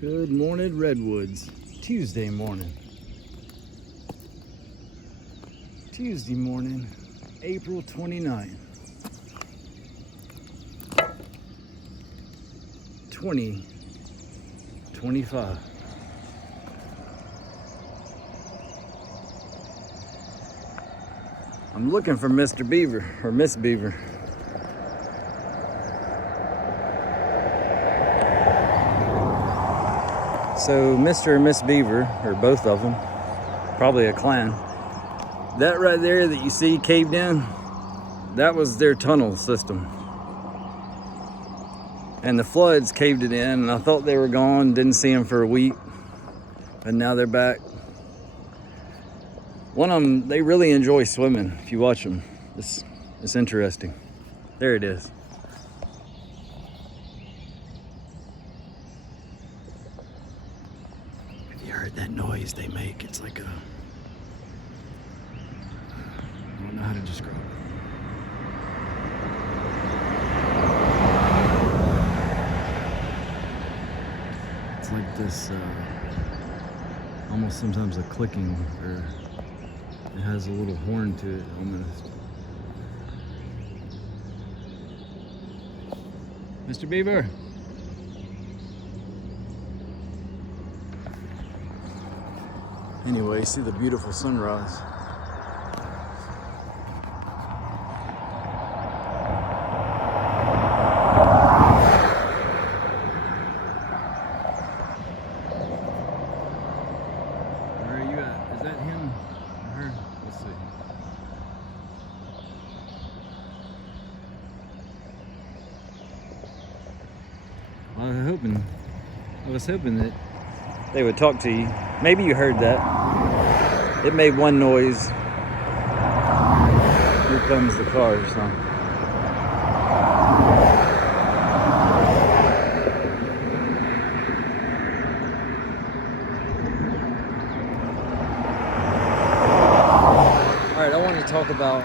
Good morning, Redwoods. Tuesday morning, April 29th, 2025. I'm looking for Mr. Beaver or Miss Beaver. So Mr. and Miss Beaver, or both of them, probably a clan. That right there that you see caved in, that was their tunnel system. And the floods caved it in, and I thought they were gone, didn't see them for a week, and now they're back. One of them, they really enjoy swimming if you watch them. It's interesting. There it is. You heard that noise they make? It's like I don't know how to describe it. It's like this, almost sometimes a clicking, or it has a little horn to it almost. Mr. Beaver. Anyway, see the beautiful sunrise. Where are you at? Is that him or her? Let's see. I was hoping that they would talk to you. Maybe you heard that. It made one noise. Here comes the car, so. All right, I want to talk about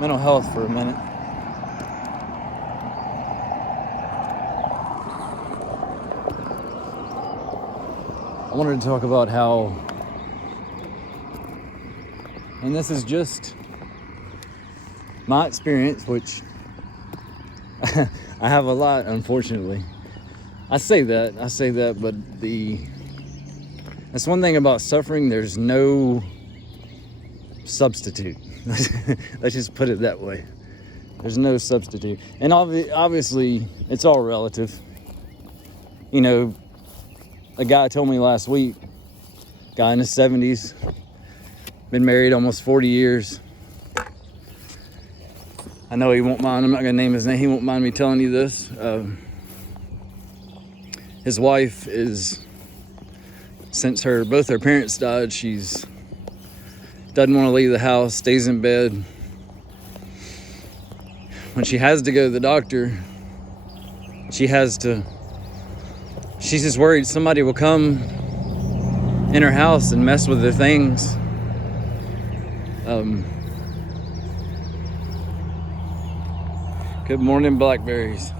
mental health for a minute. I wanted to talk about how, and this is just my experience, which I have a lot, unfortunately. I say that, but that's one thing about suffering, there's no substitute. Let's just put it that way. There's no substitute. And obviously, it's all relative. You know, a guy told me last week, guy in his 70s, been married almost 40 years. I know he won't mind, I'm not gonna name his name, he won't mind me telling you this. His wife since both her parents died, she's doesn't want to leave the house, stays in bed. When she has to go to the doctor, she's just worried somebody will come in her house and mess with her things. Good morning, blackberries.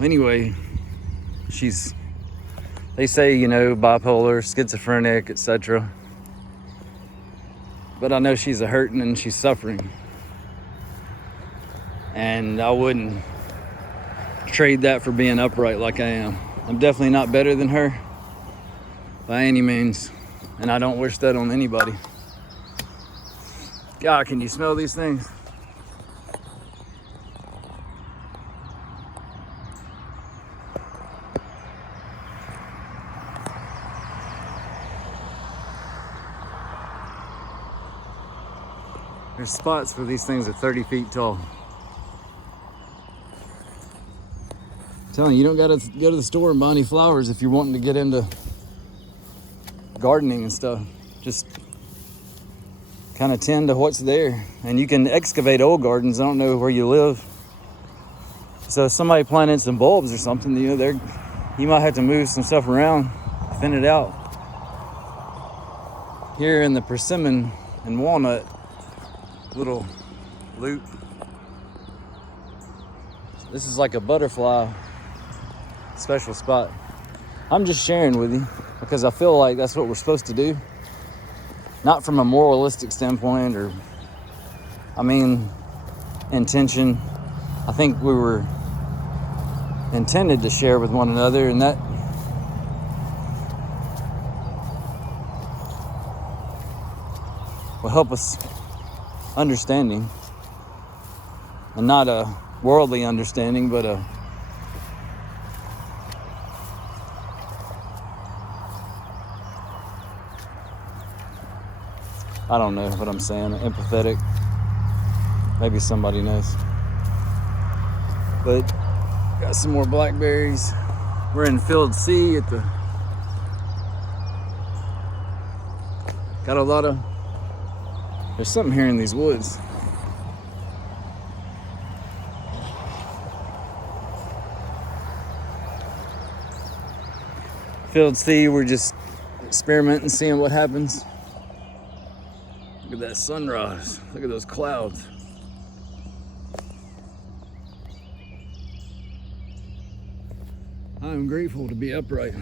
Anyway, they say, bipolar, schizophrenic, etc. But I know she's a hurting and she's suffering. And I wouldn't trade that for being upright like I am. I'm definitely not better than her by any means, and I don't wish that on anybody. God, can you smell these things? There's spots where these things are 30 feet tall. I'm telling you, you don't gotta go to the store and buy any flowers if you're wanting to get into gardening and stuff. Just kind of tend to what's there. And you can excavate old gardens. I don't know where you live. So if somebody planted some bulbs or something, you might have to move some stuff around, thin it out. Here in the persimmon and walnut little loop, This is like a butterfly special spot. I'm just sharing with you because I feel like that's what we're supposed to do. Not from a moralistic standpoint or, intention. I think we were intended to share with one another, and that will help us understanding, and not a worldly understanding, but I don't know what I'm saying, empathetic. Maybe somebody knows. But got some more blackberries. We're in field C at the, got a lot of, there's something here in these woods. Field C, we're just experimenting, seeing what happens. Look at that sunrise. Look at those clouds. I am grateful to be upright.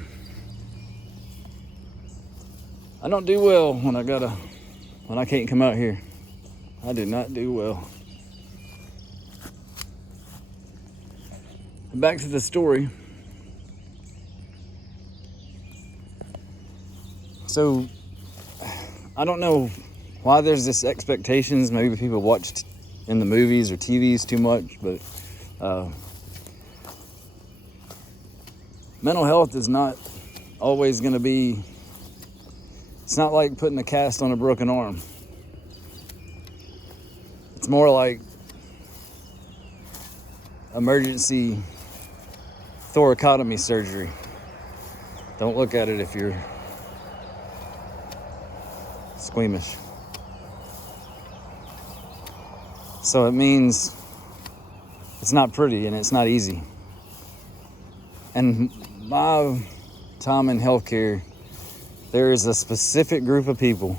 I don't do well when I can't come out here. I do not do well. Back to the story. So, I don't know why there's this expectations. Maybe people watched in the movies or TVs too much, but mental health is not always going to be, it's not like putting a cast on a broken arm. It's more like emergency thoracotomy surgery. Don't look at it if you're squeamish. So it means it's not pretty and it's not easy. And my time in healthcare, there is a specific group of people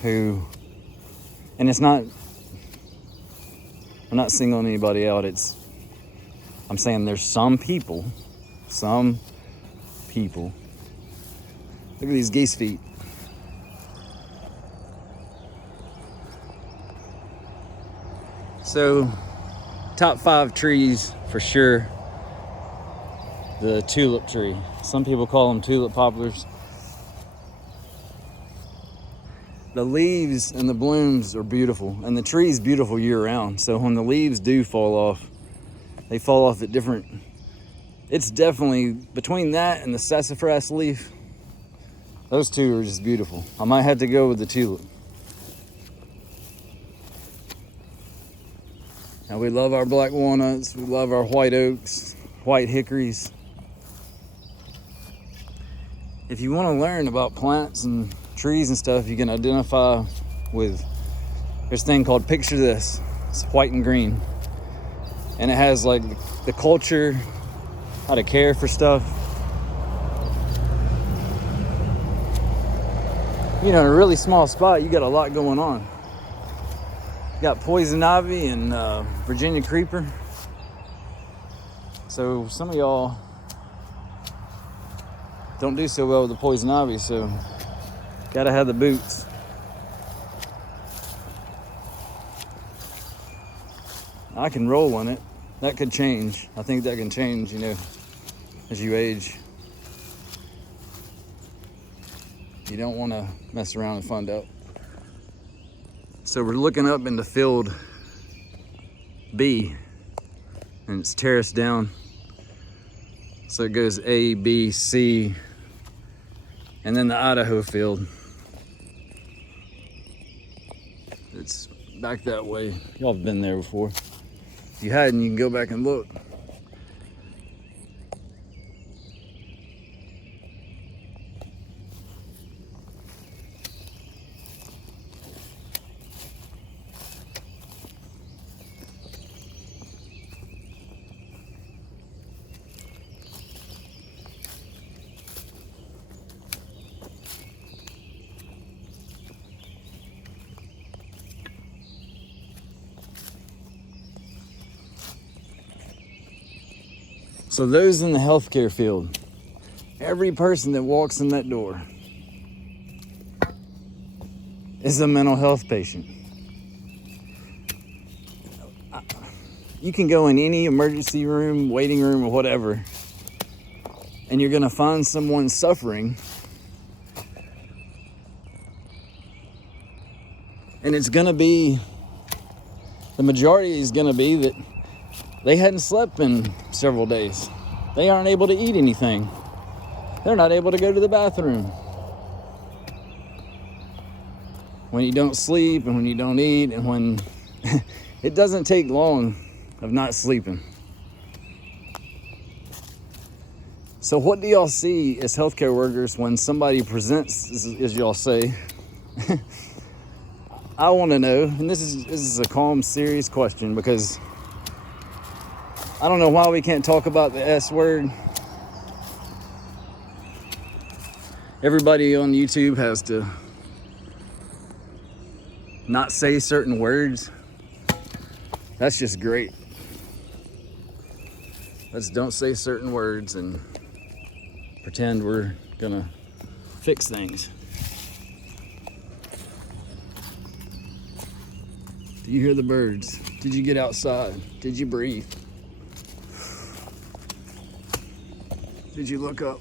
who, and it's not, I'm not singling anybody out, I'm saying there's some people, look at these geese feet. So, top 5 trees for sure. The tulip tree. Some people call them tulip poplars. The leaves and the blooms are beautiful, and the tree's beautiful year round. So when the leaves do fall off, they fall off at different, it's definitely between that and the sassafras leaf. Those two are just beautiful. I might have to go with the tulip. Now we love our black walnuts, we love our white oaks, white hickories. If you want to learn about plants and trees and stuff, you can identify with, there's a thing called Picture This. It's white and green. And it has like the culture, how to care for stuff. You know, in a really small spot, you got a lot going on. You got poison ivy and Virginia creeper. So some of y'all don't do so well with the poison ivy, so gotta have the boots. I can roll on it. That could change. I think that can change, you know, as you age. You don't want to mess around and find out. So we're looking up into field B, and it's terraced down. So it goes A, B, C, and then the Idaho field. It's back that way. Y'all have been there before. If you hadn't, you can go back and look. So those in the healthcare field, every person that walks in that door is a mental health patient. You can go in any emergency room, waiting room, or whatever, and you're gonna find someone suffering, and it's gonna be, the majority is gonna be that they hadn't slept in several days. They aren't able to eat anything. They're not able to go to the bathroom. When you don't sleep and when you don't eat and when it doesn't take long of not sleeping. So what do y'all see as healthcare workers when somebody presents, as y'all say? I want to know, and this is a calm, serious question, because I don't know why we can't talk about the S word. Everybody on YouTube has to not say certain words. That's just great. Let's don't say certain words and pretend we're gonna fix things. Do you hear the birds? Did you get outside? Did you breathe? Did you look up?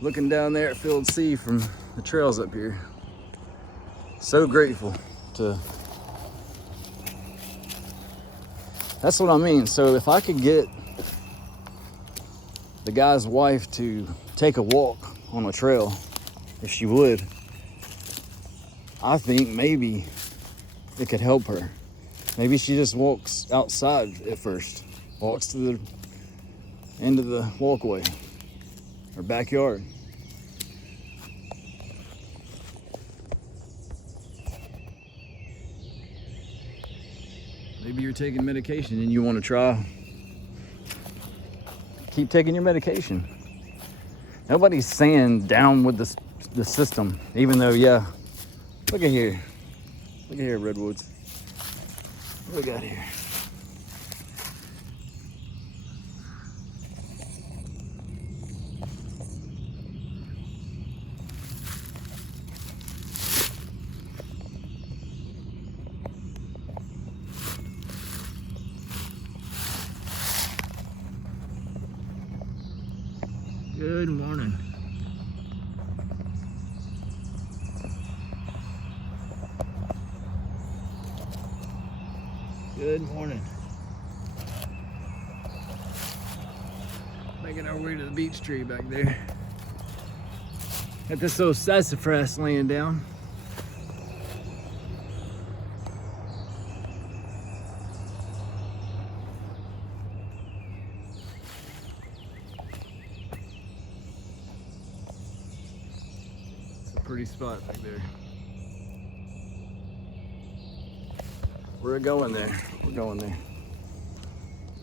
Looking down there at Field C from the trails up here. So grateful to. That's what I mean. So if I could get the guy's wife to take a walk on a trail, if she would, I think maybe it could help her. Maybe she just walks outside at first, walks to the end of the walkway or backyard. Maybe you're taking medication and you want to try. Keep taking your medication. Nobody's saying down with the system, even though, yeah. Look at here. Look at here, redwoods. Look at here. Good morning. Good morning. Making our way to the beech tree back there. Got this old sassafras laying down. Pretty spot back there. We're going there. We're going there.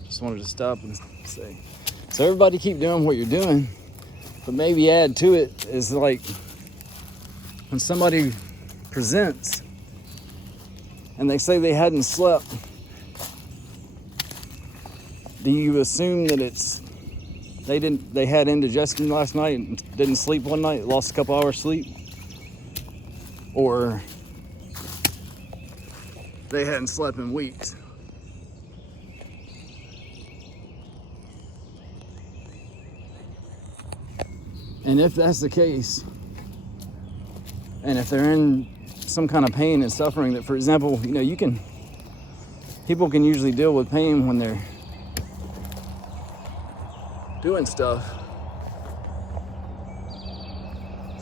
Just wanted to stop and say. So everybody keep doing what you're doing, but maybe add to it is like when somebody presents and they say they hadn't slept, do you assume that it's they had indigestion last night and didn't sleep one night, lost a couple hours sleep? Or they hadn't slept in weeks. And if that's the case, and if they're in some kind of pain and suffering, that, for example, people can usually deal with pain when they're doing stuff.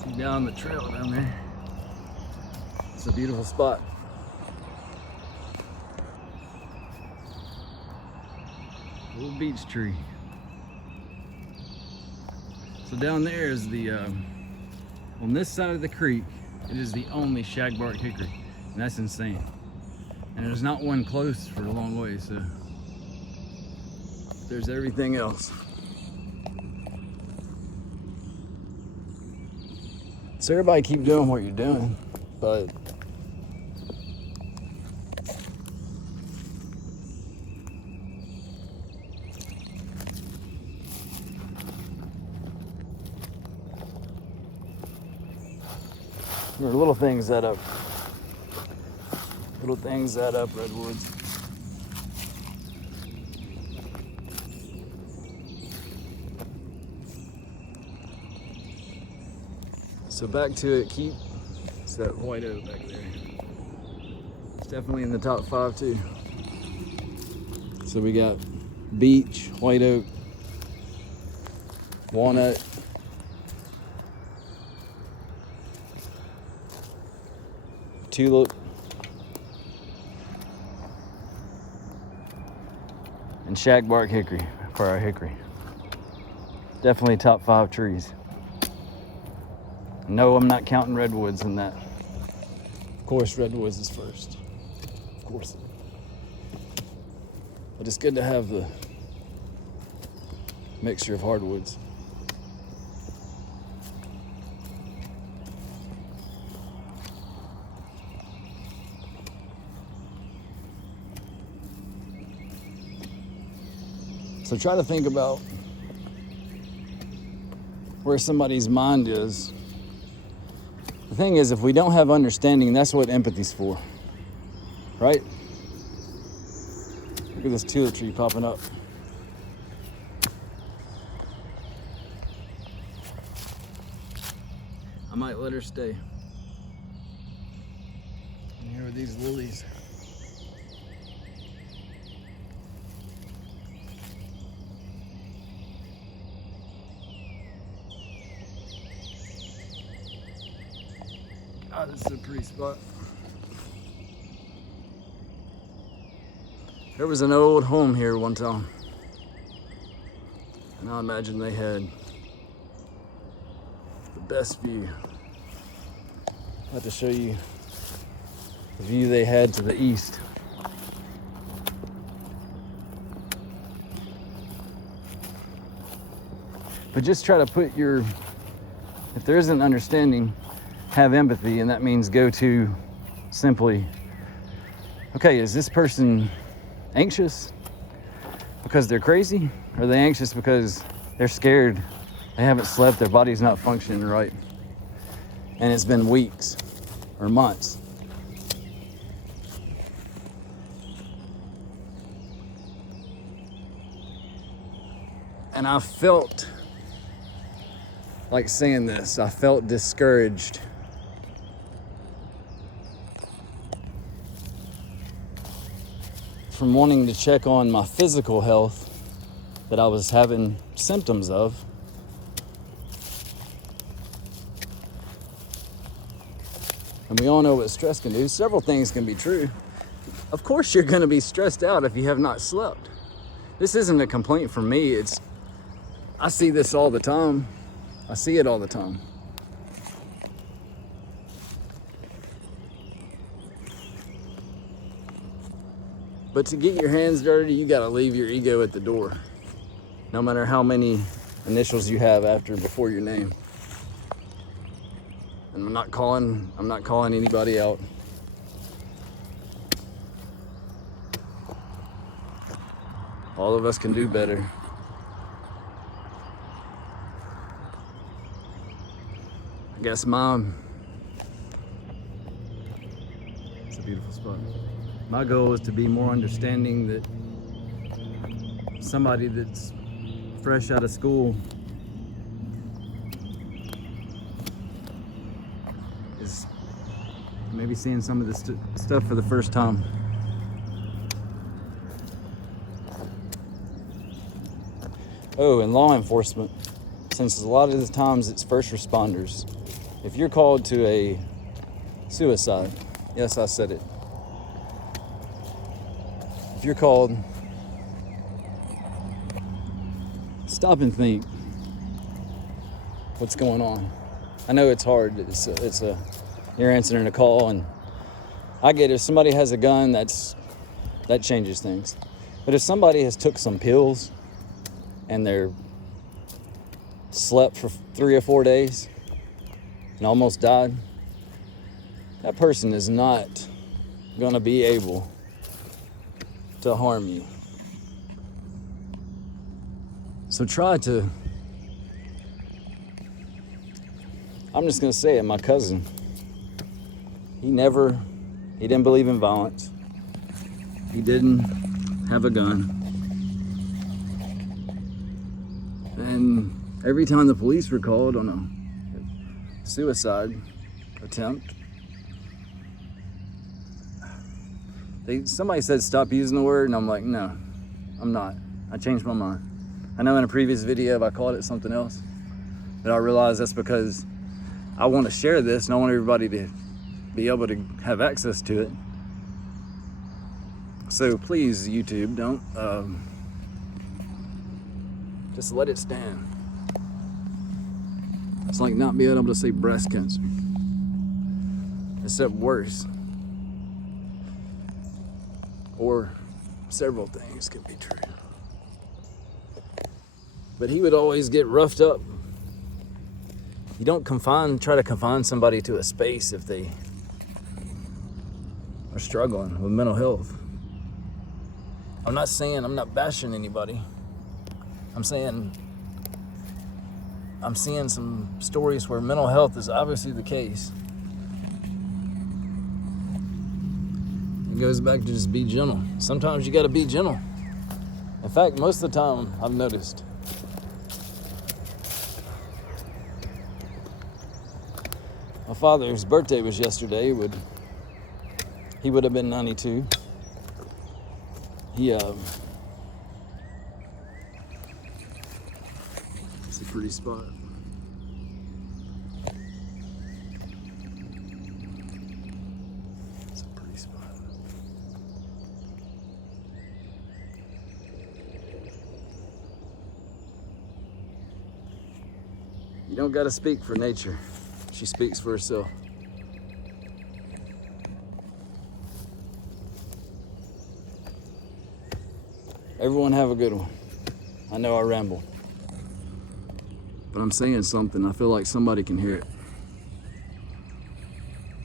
See down the trail down there. It's a beautiful spot. Little beech tree. So down there is the, on this side of the creek, it is the only shagbark hickory. And that's insane. And there's not one close for a long way, so there's everything else. So everybody keep doing what you're doing, but there are little things that up. Little things that up, redwoods. So back to it, it's that white oak back there. It's definitely in the top 5 too. So we got beech, white oak, walnut, tulip, and shagbark hickory for our hickory. Definitely top 5 trees. No, I'm not counting redwoods in that. Of course, redwoods is first. Of course. But it's good to have the mixture of hardwoods. So try to think about where somebody's mind is. The thing is, if we don't have understanding, that's what empathy's for, right? Look at this tulip tree popping up. I might let her stay. And here are these lilies. God, this is a pretty spot. There was an old home here one time, and I imagine they had the best view. I'll have to show you the view they had to the east. But just try to put if there isn't understanding, have empathy, and that means go to simply, okay, is this person anxious because they're crazy? Or are they anxious because they're scared, they haven't slept, their body's not functioning right, and it's been weeks or months? And I felt like saying this, I felt discouraged from wanting to check on my physical health that I was having symptoms of. And we all know what stress can do. Several things can be true. Of course you're gonna be stressed out if you have not slept. This isn't a complaint from me, I see this all the time. I see it all the time. But to get your hands dirty, you gotta leave your ego at the door. No matter how many initials you have before your name. And I'm not calling anybody out. All of us can do better. I guess it's a beautiful spot. My goal is to be more understanding that somebody that's fresh out of school is maybe seeing some of this stuff for the first time. Oh, and law enforcement, since a lot of the times it's first responders. If you're called to a suicide, yes, I said it. If you're called, stop and think, what's going on? I know it's hard. You're answering a call, and I get it. If somebody has a gun, that changes things. But if somebody has took some pills and they're slept for 3 or 4 days, and almost died, that person is not going to be able to harm you. So try to, I'm just going to say it, my cousin, he didn't believe in violence. He didn't have a gun. And every time the police were called on a suicide attempt, somebody said stop using the word, and I'm like, no, I'm not. I changed my mind. I know in a previous video I called it something else, but I realized that's because I want to share this and I want everybody to be able to have access to it. So please, YouTube, don't just let it stand. It's like not being able to say breast cancer, except worse. Or several things could be true. But he would always get roughed up. You don't try to confine somebody to a space if they are struggling with mental health. I'm not bashing anybody. I'm saying I'm seeing some stories where mental health is obviously the case. It goes back to just be gentle. Sometimes you gotta be gentle. In fact, most of the time, I've noticed, my father's birthday was yesterday. He would have been 92. It's a pretty spot. It's a pretty spot. You don't gotta speak for nature. She speaks for herself. Everyone have a good one. I know I ramble, but I'm saying something. I feel like somebody can hear it.